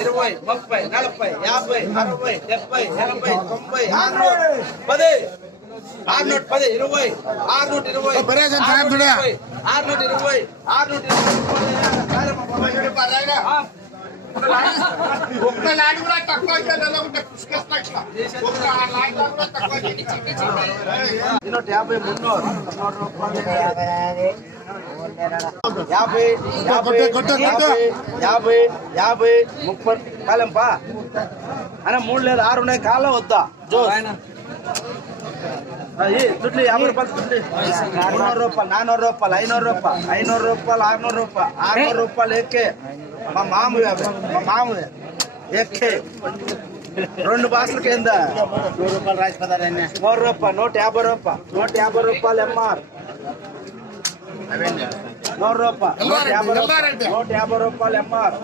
20, 30, 40, 50, 60, 70, 80, 90, 610. 610, 20, 620, 620. ఒక్క లాడ్ కూడా తక్కువ అయితే పుష్కరిస్తా. ఒక్క లాడ్ కూడా తక్కువ 50, 30 కాలంపా అన్న 3 లేదు 6 ఉన్నాయి కాలం వద్దా జో దుడ్లు 50 రూపాయలు దుడ్లు 300 రూపాయలు 400 రూపాయలు 500 రూపాయలు 500 రూపాయలు 600 రూపాయలు 600 రూపాయలు ఎక్కే మా మాము ఎక్కే 2 బాసులు కింద 100 రూపాయలు రాసిపోతారన్న. 3 రూపాయలు 150 రూపాయలు 150 రూపాయలు ఎంఆర్ 100 రూపాయలు 150 రూపాయలు ఎంఆర్.